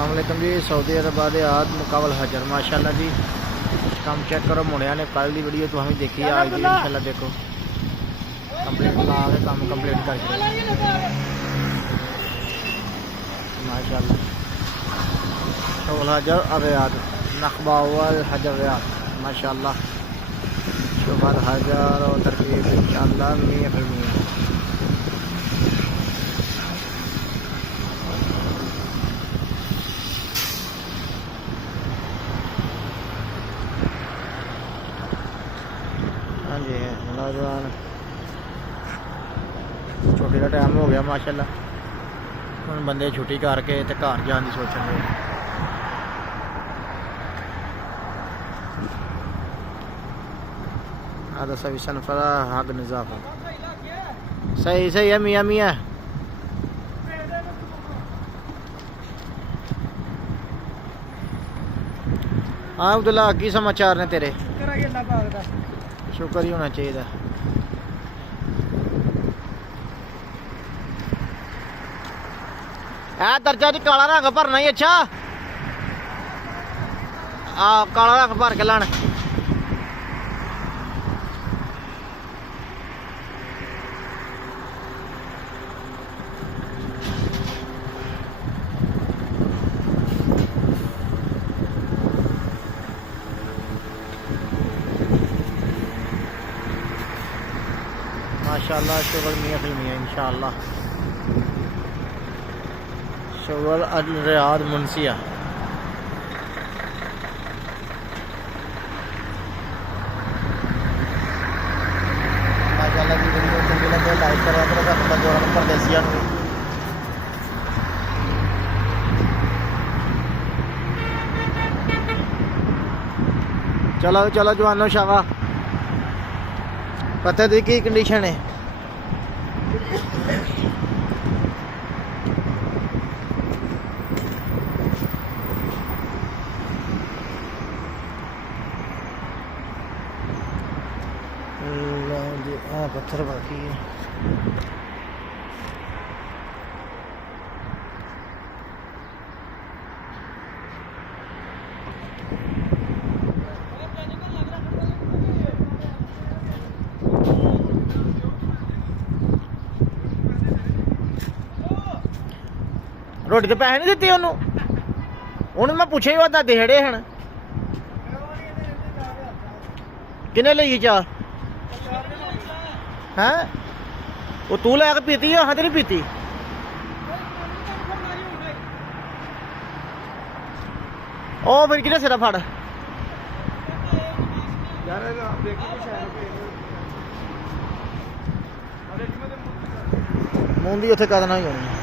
अस्सलाम वालेकुम जी। सऊदी अरब आद मुकाबल हजर माशाल्लाह जी। काम चेक करो मुंडिया ने कल की वीडियो तुम भी देखी है, आज की इंशाल्लाह देखो कंप्लीट ला के काम कंप्लीट करके माशाल्लाह। शोल हजर अरियाद नखबावल हजर रियाद माशाल्लाह। शुभर हजर और तरकीब इंशाल्लाह 100%। हाँ जी नौजवान छुट्टी का टाइम हो गया माशाल्लाह। हम बंदे छुट्टी करके ते घर जाने की सोचन रहे। هذا سوي سنفرة حق نظافة सही सही है मियाँ मियाँ। हाँ अब्दुल्ला की समाचार ने तेरे? शुक्र ही होना चाहिए। दर्जा जी काला रंग भरना ही अच्छा। काला रंग भर के लाना। माशाल्लाह शुगर 100% इंशाल्लाह। शुगर अल रियाद मुंसिया माशाल्लाह की वीडियो चंगी लगे लाइक करा करो। जोड़ा परदेसिया चलो चलो जवानों शावा पता दी की कंडीशन है। हाँ पत्थर बाकी है। रोटी तो पैसे नहीं दिते उन्होंने मैं पूछे ही देड़े हैं किने ली चाह हैं वो तू लैके पीती है हाँ तो नहीं पीती। ओ फिर कि सिरा फड़ मूंदी उत्थे कद ना ही होनी।